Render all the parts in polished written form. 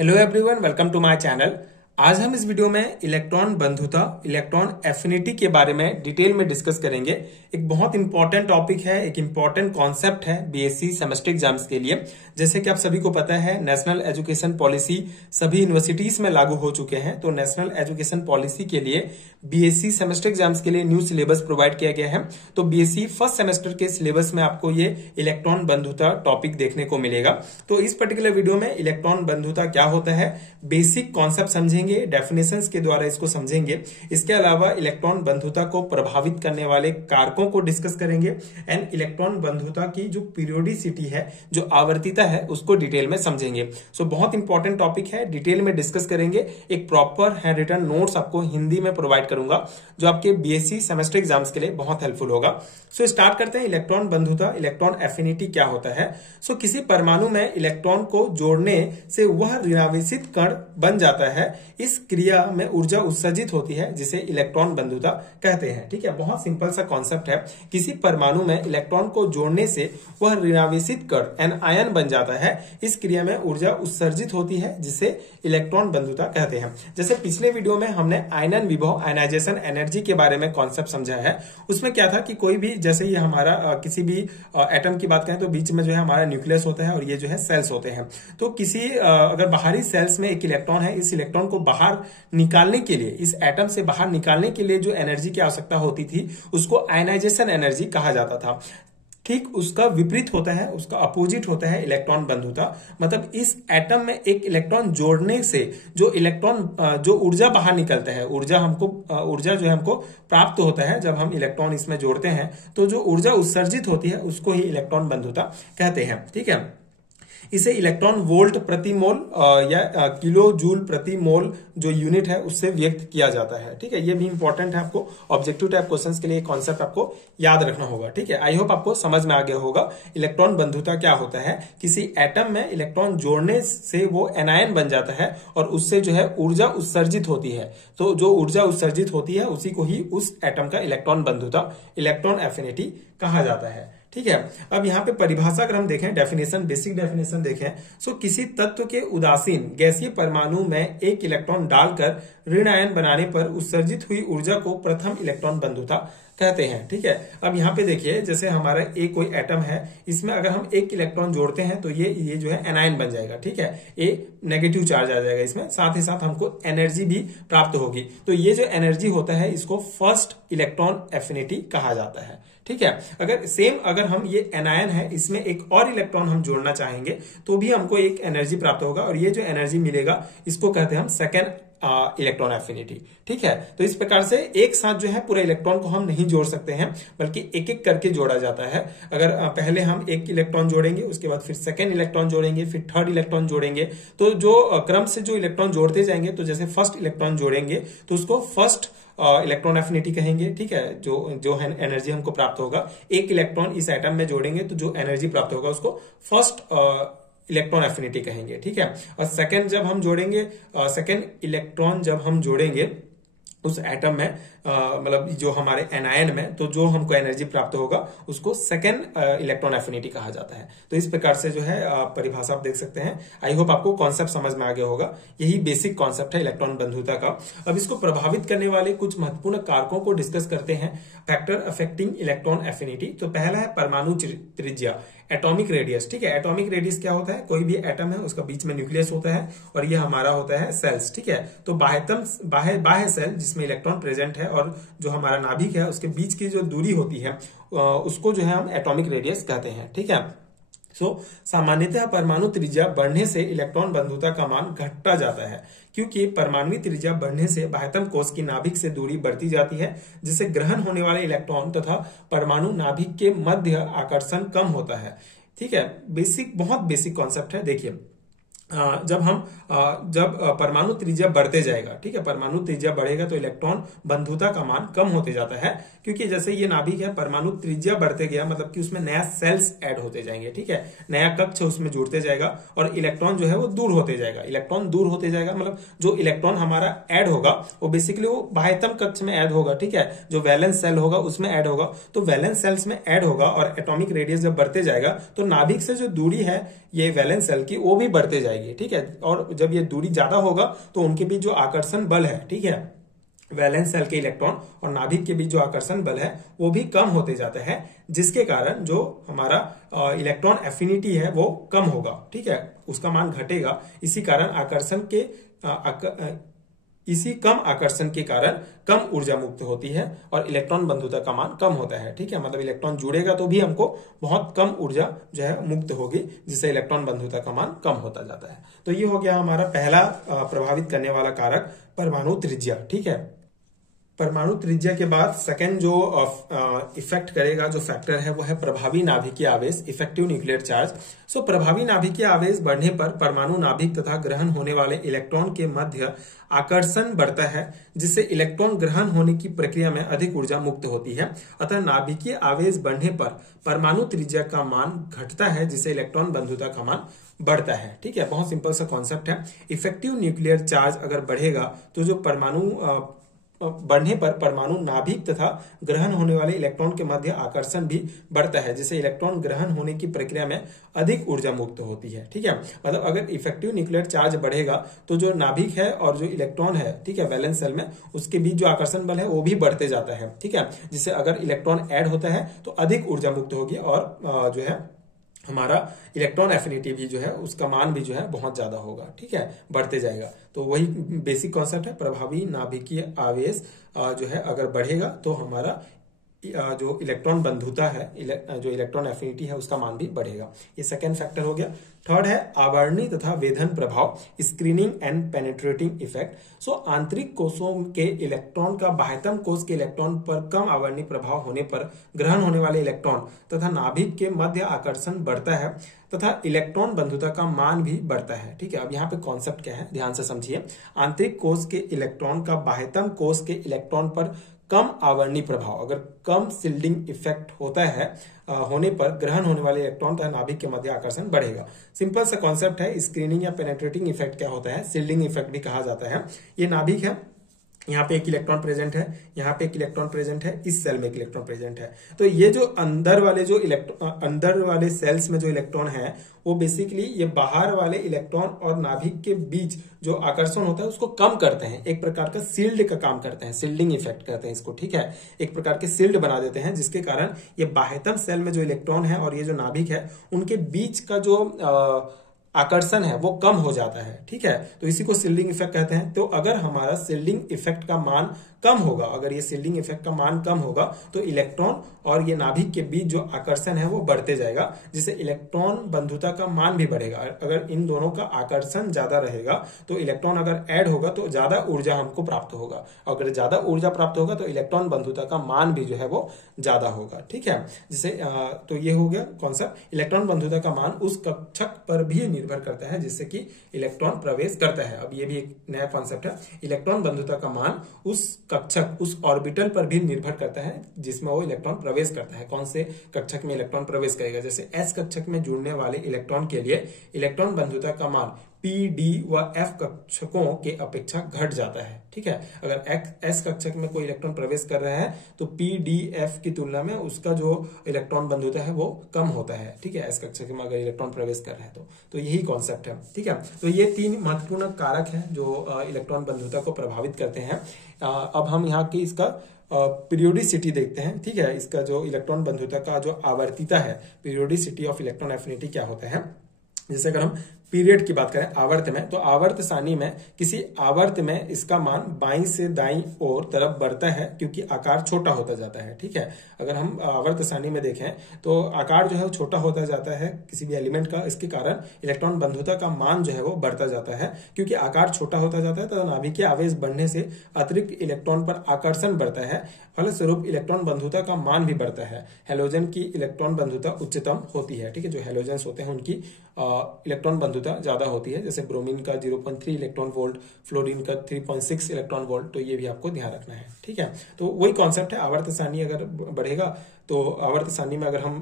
Hello everyone, welcome to my channel. आज हम इस वीडियो में इलेक्ट्रॉन बंधुता, इलेक्ट्रॉन एफिनिटी के बारे में डिटेल में डिस्कस करेंगे। एक बहुत इंपॉर्टेंट टॉपिक है, एक इंपॉर्टेंट कॉन्सेप्ट है बीएससी सेमेस्टर एग्जाम्स के लिए। जैसे कि आप सभी को पता है, नेशनल एजुकेशन पॉलिसी सभी यूनिवर्सिटीज में लागू हो चुके हैं। तो नेशनल एजुकेशन पॉलिसी के लिए बीएससी सेमेस्टर एग्जाम्स के लिए न्यू सिलेबस प्रोवाइड किया गया है। तो बीएससी फर्स्ट सेमेस्टर के सिलेबस में आपको ये इलेक्ट्रॉन बंधुता टॉपिक देखने को मिलेगा। तो इस पर्टिकुलर वीडियो में इलेक्ट्रॉन बंधुता क्या होता है, बेसिक कॉन्सेप्ट समझेंगे, डेफिनेशंस के द्वारा इसको समझेंगे। इसके अलावा इलेक्ट्रॉन बंधुता को प्रभावित करने वाले कारकों को डिस्कस करेंगे एंड इलेक्ट्रॉन बंधुता की जो पीरियोडिसिटी है, जो आवर्तिता है, उसको डिटेल में समझेंगे। सो बहुत इंपॉर्टेंट टॉपिक है, डिटेल में डिस्कस करेंगे। एक प्रॉपर हैंड रिटन नोट्स आपको हिंदी में प्रोवाइड करूंगा, जो आपके बीएससी सेमेस्टर एग्जाम्स के लिए बहुत हेल्पफुल होगा। सो स्टार्ट करते हैं। इलेक्ट्रॉन बंधुता, इलेक्ट्रॉन एफिनिटी क्या होता है। सो किसी परमाणु में इलेक्ट्रॉन को जोड़ने से वह ऋणावेशित कण बन जाता है। इस क्रिया में ऊर्जा उत्सर्जित होती है, जिसे इलेक्ट्रॉन बंधुता कहते हैं। ठीक है, बहुत सिंपल सा कॉन्सेप्ट है। किसी परमाणु में इलेक्ट्रॉन को जोड़ने से वह ऋणावेशित कण एन आयन बन जाता है। इस क्रिया में ऊर्जा उत्सर्जित होती है, जिसे इलेक्ट्रॉन बंधुता कहते हैं। जैसे पिछले वीडियो में हमने आयनन विभव, आयनाइजेशन एनर्जी के बारे में कॉन्सेप्ट समझा है। उसमें क्या था कि कोई भी, जैसे ये हमारा किसी भी एटम की बात करें तो बीच में जो है हमारा न्यूक्लियस होता है और ये जो है सेल्स होते हैं। तो किसी अगर बाहरी सेल्स में एक इलेक्ट्रॉन है, इस इलेक्ट्रॉन को बाहर निकालने के लिए, इस एटम से बाहर निकालने के लिए जो एनर्जी की आवश्यकता होती थी, उसको आयनाइजेशन एनर्जी कहा जाता था। ठीक उसका विपरीत होता है, उसका अपोजिट होता है इलेक्ट्रॉन बंधुता। मतलब इस एटम में एक इलेक्ट्रॉन जोड़ने से जो इलेक्ट्रॉन, जो ऊर्जा बाहर निकलता है, ऊर्जा जो है हमको प्राप्त होता है जब हम इलेक्ट्रॉन इसमें जोड़ते हैं, तो जो ऊर्जा उत्सर्जित होती है उसको ही इलेक्ट्रॉन बंधुता कहते हैं। ठीक है, इसे इलेक्ट्रॉन वोल्ट प्रति मोल या किलो जूल प्रति मोल जो यूनिट है उससे व्यक्त किया जाता है। ठीक है, ये भी इंपॉर्टेंट है, आपको ऑब्जेक्टिव टाइप क्वेश्चंस के लिए कॉन्सेप्ट आपको याद रखना होगा। ठीक है, आई होप आपको समझ में आ गया होगा इलेक्ट्रॉन बंधुता क्या होता है। किसी एटम में इलेक्ट्रॉन जोड़ने से वो एनायन बन जाता है और उससे जो है ऊर्जा उत्सर्जित होती है। तो जो ऊर्जा उत्सर्जित होती है उसी को ही उस एटम का इलेक्ट्रॉन बंधुता, इलेक्ट्रॉन एफिनिटी कहा जाता है। ठीक है, अब यहाँ पे परिभाषा अगर हम देखें, डेफिनेशन, बेसिक डेफिनेशन देखें, सो किसी तत्व के उदासीन गैसीय परमाणु में एक इलेक्ट्रॉन डालकर ऋण आयन बनाने पर उत्सर्जित हुई ऊर्जा को प्रथम इलेक्ट्रॉन बंधुता कहते हैं। ठीक है, अब यहाँ पे देखिए, जैसे हमारा एक कोई एटम है, इसमें अगर हम एक इलेक्ट्रॉन जोड़ते हैं तो ये जो है एनायन बन जाएगा। ठीक है, ए नेगेटिव चार्ज आ जाएगा इसमें, साथ ही साथ हमको एनर्जी भी प्राप्त होगी। तो ये जो एनर्जी होता है, इसको फर्स्ट इलेक्ट्रॉन एफिनिटी कहा जाता है। ठीक है, अगर हम ये एनायन है, इसमें एक और इलेक्ट्रॉन हम जोड़ना चाहेंगे तो भी हमको एक एनर्जी प्राप्त होगा, और ये जो एनर्जी मिलेगा इसको कहते हैं हम सेकेंड इलेक्ट्रॉन एफिनिटी। ठीक है, तो इस प्रकार से एक साथ जो है पूरे इलेक्ट्रॉन को हम नहीं जोड़ सकते हैं, बल्कि एक एक करके जोड़ा जाता है। अगर पहले हम एक इलेक्ट्रॉन जोड़ेंगे, उसके बाद फिर सेकेंड इलेक्ट्रॉन जोड़ेंगे, फिर थर्ड इलेक्ट्रॉन जोड़ेंगे, तो जो क्रम से जो इलेक्ट्रॉन जोड़ते जाएंगे, तो जैसे फर्स्ट इलेक्ट्रॉन जोड़ेंगे तो उसको फर्स्ट इलेक्ट्रॉन एफिनिटी कहेंगे। ठीक है, जो एनर्जी हमको प्राप्त होगा, एक इलेक्ट्रॉन इस एटम में जोड़ेंगे तो जो एनर्जी प्राप्त होगा उसको फर्स्ट इलेक्ट्रॉन एफिनिटी कहेंगे। ठीक है, और सेकेंड इलेक्ट्रॉन जब हम जोड़ेंगे उस एटम में, मतलब जो हमारे एनायन में, तो जो हमको एनर्जी प्राप्त होगा उसको सेकेंड इलेक्ट्रॉन एफिनिटी कहा जाता है। तो इस प्रकार से जो है परिभाषा आप देख सकते हैं। आई होप आपको कॉन्सेप्ट समझ में आ गया होगा। यही बेसिक कॉन्सेप्ट है इलेक्ट्रॉन बंधुता का। अब इसको प्रभावित करने वाले कुछ महत्वपूर्ण कारकों को डिस्कस करते हैं। Factor affecting electron affinity. तो पहला है परमाणु त्रिज्या, एटॉमिक रेडियस। ठीक है, एटॉमिक रेडियस क्या होता है, कोई भी एटम है उसका बीच में न्यूक्लियस होता है और ये हमारा होता है सेल्स। ठीक है, तो बाह्य सेल जिसमें इलेक्ट्रॉन प्रेजेंट है और जो हमारा नाभिक है उसके बीच की जो दूरी होती है उसको जो है हम एटॉमिक रेडियस कहते हैं। ठीक है, सामान्यतः परमाणु त्रिज्या बढ़ने से इलेक्ट्रॉन बंधुता का मान घटता जाता है, क्योंकि परमाणु त्रिज्या बढ़ने से बाह्यतम कोश की नाभिक से दूरी बढ़ती जाती है, जिससे ग्रहण होने वाले इलेक्ट्रॉन तथा परमाणु नाभिक के मध्य आकर्षण कम होता है। ठीक है, बहुत बेसिक कॉन्सेप्ट है। देखिए, जब परमाणु त्रिज्या बढ़ते जाएगा, ठीक है, परमाणु त्रिज्या बढ़ेगा तो इलेक्ट्रॉन बंधुता का मान कम होते जाता है, क्योंकि जैसे ये नाभिक है, परमाणु त्रिज्या बढ़ते गया मतलब कि उसमें नया सेल्स ऐड होते जाएंगे। ठीक है, नया कक्ष उसमें जुड़ते जाएगा और इलेक्ट्रॉन जो है वो दूर होते जाएगा। इलेक्ट्रॉन दूर होते जाएगा मतलब जो इलेक्ट्रॉन हमारा ऐड होगा वो बेसिकली वो बाह्यतम कक्ष में ऐड होगा। ठीक है, जो वैलेंस सेल होगा उसमें ऐड होगा, तो वैलेंस सेल्स में ऐड होगा और एटॉमिक रेडियस जब बढ़ते जाएगा तो नाभिक से जो दूरी है ये वैलेंस सेल की वो भी बढ़ते जाएगी, ठीक है। और जब ये दूरी ज्यादा होगा तो उनके बीच जो आकर्षण बल है, ठीक है, वैलेंस सेल के इलेक्ट्रॉन और नाभिक के बीच जो आकर्षण बल है वो भी कम होते जाता है, जिसके कारण जो हमारा इलेक्ट्रॉन एफिनिटी है वो कम होगा, ठीक है, उसका मान घटेगा। इसी कारण आकर्षण के इसी कम आकर्षण के कारण कम ऊर्जा मुक्त होती है और इलेक्ट्रॉन बंधुता का मान कम होता है, ठीक है। मतलब इलेक्ट्रॉन जुड़ेगा तो भी हमको बहुत कम ऊर्जा जो है मुक्त होगी, जिससे इलेक्ट्रॉन बंधुता का मान कम होता जाता है। तो ये हो गया हमारा पहला प्रभावित करने वाला कारक, परमाणु त्रिज्या, ठीक है। परमाणु त्रिज्या के बाद सेकंड जो इफेक्ट करेगा, जो फैक्टर है, वो है प्रभावी नाभिकीय आवेश, इफेक्टिव न्यूक्लियर चार्ज। सो प्रभावी नाभिकीय आवेश बढ़ने पर परमाणु नाभिक तथा ग्रहण होने वाले इलेक्ट्रॉन के मध्य आकर्षण बढ़ता है, जिससे इलेक्ट्रॉन ग्रहण होने की प्रक्रिया में अधिक ऊर्जा मुक्त होती है। अतः नाभिकीय आवेश बढ़ने पर परमाणु त्रिज्या का मान घटता है, जिससे इलेक्ट्रॉन बंधुता का मान बढ़ता है, ठीक है। बहुत सिंपल सा कॉन्सेप्ट है। इफेक्टिव न्यूक्लियर चार्ज अगर बढ़ेगा तो जो परमाणु बढ़ने पर परमाणु नाभिक तथा ग्रहण होने वाले इलेक्ट्रॉन के मध्य आकर्षण भी बढ़ता है, जिससे इलेक्ट्रॉन ग्रहण होने की प्रक्रिया में अधिक ऊर्जा मुक्त होती है, ठीक है। मतलब अगर इफेक्टिव न्यूक्लियर चार्ज बढ़ेगा तो जो नाभिक है और जो इलेक्ट्रॉन है, ठीक है, वैलेंस सेल में, उसके बीच जो आकर्षण बल है वो भी बढ़ते जाता है, ठीक है। जिससे अगर इलेक्ट्रॉन ऐड होता है तो अधिक ऊर्जा मुक्त होगी और जो है हमारा इलेक्ट्रॉन एफिनिटी भी जो है उसका मान भी जो है बहुत ज्यादा होगा, ठीक है, बढ़ते जाएगा। तो वही बेसिक कॉन्सेप्ट है, प्रभावी नाभिकीय आवेश जो है अगर बढ़ेगा तो हमारा जो इलेक्ट्रॉन बंधुता है, जो इलेक्ट्रॉन एफिनिटी है, उसका मान भी बढ़ेगा। ये सेकेंड फैक्टर हो गया। थर्ड है आवर्णी तथा वेधन प्रभाव, स्क्रीनिंग एंड पेनेट्रेटिंग इफेक्ट। सो आंतरिक कोषों के इलेक्ट्रॉन का बाह्यतम कोष के इलेक्ट्रॉन पर कम आवर्णी प्रभाव होने पर ग्रहण होने वाले इलेक्ट्रॉन तथा नाभिक के मध्य आकर्षण बढ़ता है तथा इलेक्ट्रॉन बंधुता का मान भी बढ़ता है, ठीक है। अब यहाँ पे कॉन्सेप्ट क्या है, ध्यान से समझिए। आंतरिक कोष के इलेक्ट्रॉन का बाह्यतम कोष के इलेक्ट्रॉन पर कम आवर्णी प्रभाव, अगर कम शिल्डिंग इफेक्ट होता है होने पर ग्रहण होने वाले इलेक्ट्रॉन तथा नाभिक के मध्य आकर्षण बढ़ेगा। सिंपल सा कॉन्सेप्ट है। स्क्रीनिंग या पेनेट्रेटिंग इफेक्ट क्या होता है, शिल्डिंग इफेक्ट भी कहा जाता है। ये नाभिक है, यहाँ पे एक इलेक्ट्रॉन प्रेजेंट है, यहाँ पे एक इलेक्ट्रॉन प्रेजेंट है, इस सेल में एक इलेक्ट्रॉन प्रेजेंट है। तो ये जो अंदर वाले सेल्स में जो इलेक्ट्रॉन है वो बेसिकली ये बाहर वाले इलेक्ट्रॉन और नाभिक के बीच जो आकर्षण होता है उसको कम करते हैं, एक प्रकार का सील्ड का काम करते हैं, सील्डिंग इफेक्ट कहते हैं इसको, ठीक है। एक प्रकार के सील्ड बना देते हैं, जिसके कारण ये बाह्यतम सेल में जो इलेक्ट्रॉन है और ये जो नाभिक है उनके बीच का जो आकर्षण है वो कम हो जाता है, ठीक है। तो इसी को सील्डिंग इफेक्ट कहते हैं। तो अगर हमारा सील्डिंग इफेक्ट का मान कम होगा, अगर ये सील्डिंग इफेक्ट का मान कम होगा तो इलेक्ट्रॉन और ये नाभिक के बीच जो आकर्षण है वो बढ़ते जाएगा, जिससे इलेक्ट्रॉन बंधुता का मान भी बढ़ेगा। अगर इन दोनों का आकर्षण ज्यादा रहेगा तो इलेक्ट्रॉन अगर ऐड होगा तो ज्यादा ऊर्जा हमको प्राप्त होगा, अगर ज्यादा ऊर्जा प्राप्त होगा तो इलेक्ट्रॉन बंधुता का मान भी जो है वो ज्यादा होगा, ठीक है। जिसे तो ये हो गया कॉन्सेप्ट। इलेक्ट्रॉन बंधुता का मान उस कक्षक पर भी निर्भर करता है जिससे कि इलेक्ट्रॉन प्रवेश करता है। अब ये भी एक नया कॉन्सेप्ट है। इलेक्ट्रॉन बंधुता का मान उस कक्षक, उस ऑर्बिटल पर भी निर्भर करता है जिसमें वो इलेक्ट्रॉन प्रवेश करता है। कौन से कक्षक में इलेक्ट्रॉन प्रवेश करेगा, जैसे एस कक्षक में जुड़ने वाले इलेक्ट्रॉन के लिए इलेक्ट्रॉन बंधुता का मान पी, डी व एफ कक्षकों के अपेक्षा घट जाता है, ठीक है। अगर एस कक्षक में कोई इलेक्ट्रॉन प्रवेश कर रहा है तो पी, डी, एफ की तुलना में उसका जो इलेक्ट्रॉन बंधुता है वो कम होता है, ठीक है, एस कक्षक में अगर इलेक्ट्रॉन प्रवेश कर रहा है तो यही कॉन्सेप्ट है, ठीक है। तो ये तीन महत्वपूर्ण कारक हैं जो इलेक्ट्रॉन बंधुता को प्रभावित करते हैं। अब हम यहाँ की इसका पीरियोडिसिटी देखते हैं, ठीक है। इसका जो इलेक्ट्रॉन बंधुता का जो आवर्तिता है, पीरियोडिसिटी ऑफ इलेक्ट्रॉन एफिनिटी क्या होता है। जैसे अगर हम पीरियड की बात करें आवर्त में, तो आवर्त सारणी में किसी आवर्त में इसका मान बाईं से दाईं ओर तरफ बढ़ता है क्योंकि आकार छोटा होता जाता है, ठीक है। अगर हम आवर्त सारणी में देखें तो आकार जो है वो छोटा होता जाता है किसी भी एलिमेंट का, इसके कारण इलेक्ट्रॉन बंधुता का मान जो है वो बढ़ता जाता है क्योंकि आकार छोटा होता जाता है तथा नाभिकीय आवेश बढ़ने से अतिरिक्त इलेक्ट्रॉन पर आकर्षण बढ़ता है, फलस्वरूप इलेक्ट्रॉन बंधुता का मान भी बढ़ता है। हेलोजन की इलेक्ट्रॉन बंधुता उच्चतम होती है, ठीक है। जो हेलोजेंस होते हैं उनकी इलेक्ट्रॉन बंधुता ज्यादा होती है, जैसे ब्रोमीन का 0.3 इलेक्ट्रॉन वोल्ट, फ्लोरीन का 3.6 इलेक्ट्रॉन वोल्ट। तो ये भी आपको ध्यान रखना है, ठीक है। तो वही कॉन्सेप्ट है। आवर्त सारणी अगर बढ़ेगा तो आवर्त सारणी में अगर हम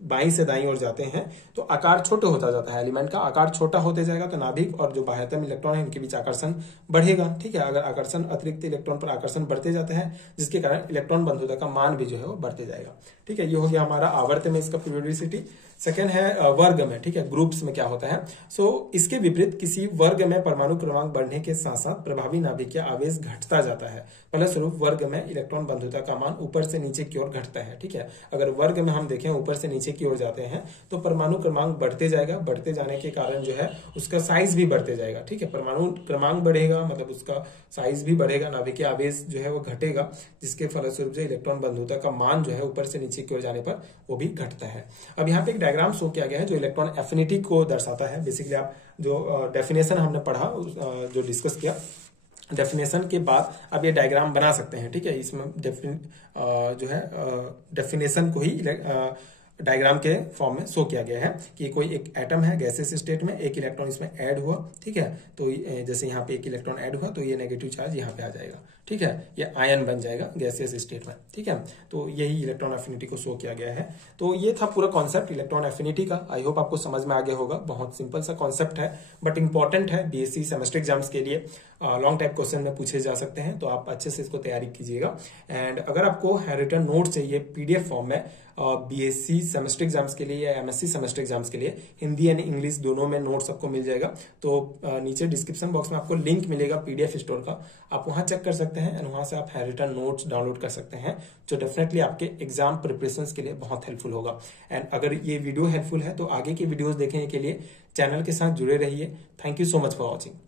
बाईं से दाईं ओर जाते हैं तो आकार छोटा होता जाता है। एलिमेंट का आकार छोटा होते जाएगा तो नाभिक और जो बाह्यतम इलेक्ट्रॉन है इनके बीच आकर्षण बढ़ेगा। ठीक है, अगर आकर्षण अतिरिक्त इलेक्ट्रॉन पर आकर्षण बढ़ते जाते हैं जिसके कारण इलेक्ट्रॉन बंधुता का मान भी जो है वो बढ़ते जाएगा। ठीक है, ये हो गया हमारा आवर्त में इसका पीरियोडिसिटी। सेकेंड है वर्ग में। ठीक है, ग्रुप्स में क्या होता है। इसके विपरीत किसी वर्ग में परमाणु क्रमांक बढ़ने के साथ साथ प्रभावी नाभिकीय आवेश घटता जाता है। फलस्वरूप वर्ग में इलेक्ट्रॉन बंधुता का मान ऊपर से नीचे की ओर घटता है। ठीक है, अगर वर्ग में हम देखें ऊपर से नीचे की ओर जाते हैं तो परमाणु क्रमांक बढ़ते जाएगा। बढ़ते जाने के कारण जो है उसका साइज भी बढ़ते जाएगा। ठीक है, परमाणु क्रमांक बढ़ेगा मतलब उसका साइज भी बढ़ेगा, नाभिकीय आवेश जो है वो घटेगा, जिसके फलस्वरूप से इलेक्ट्रॉन बंधुता का मान जो है ऊपर से नीचे की ओर जाने पर वो भी घटता है। अब यहाँ पे एक डायग्राम शो किया गया है जो इलेक्ट्रॉन एफिनिटी को दर्शाता है। बेसिकली आप जो डेफिनेशन हमने पढ़ा, जो डिस्कस किया, डेफिनेशन के बाद आप ये डायग्राम बना सकते हैं। ठीक है, इसमें जो है डेफिनेशन को ही डायग्राम के फॉर्म में शो किया गया है कि कोई एक एटम है गैसियस स्टेट में, एक इलेक्ट्रॉन इसमें ऐड हुआ। ठीक है, तो जैसे यहाँ पे एक इलेक्ट्रॉन ऐड हुआ तो ये नेगेटिव चार्ज यहाँ पे आ जाएगा। ठीक है, ये आयन बन जाएगा गैसियस स्टेट में। ठीक है, तो यही इलेक्ट्रॉन एफिनिटी को शो किया गया है। तो ये था पूरा कॉन्सेप्ट इलेक्ट्रॉन एफिनिटी का। आई होप आपको समझ में आ गया होगा। बहुत सिंपल सा कॉन्सेप्ट है बट इंपॉर्टेंट है बीएससी सेमेस्टर एग्जाम्स के लिए। लॉन्ग टाइप क्वेश्चन में पूछे जा सकते हैं, तो आप अच्छे से इसको तैयारी कीजिएगा। एंड अगर आपको हैंडरिटन नोट चाहिए पीडीएफ फॉर्म में बीएससी सेमेस्टर एग्जाम्स के लिए या एमएससी सेमेस्टर एग्जाम्स के लिए, हिंदी एंड इंग्लिश दोनों में नोट्स आपको मिल जाएगा। तो नीचे डिस्क्रिप्शन बॉक्स में आपको लिंक मिलेगा पीडीएफ स्टोर का, आप वहां चेक कर सकते हैं एंड वहां से आप हैंडरिटन नोट्स डाउनलोड कर सकते हैं, जो डेफिनेटली आपके एग्जाम प्रिपरेशन के लिए बहुत हेल्पफुल होगा। एंड अगर ये वीडियो हेल्पफुल है तो आगे की वीडियोज देखने के लिए चैनल के साथ जुड़े रहिए। Thank you so much for watching.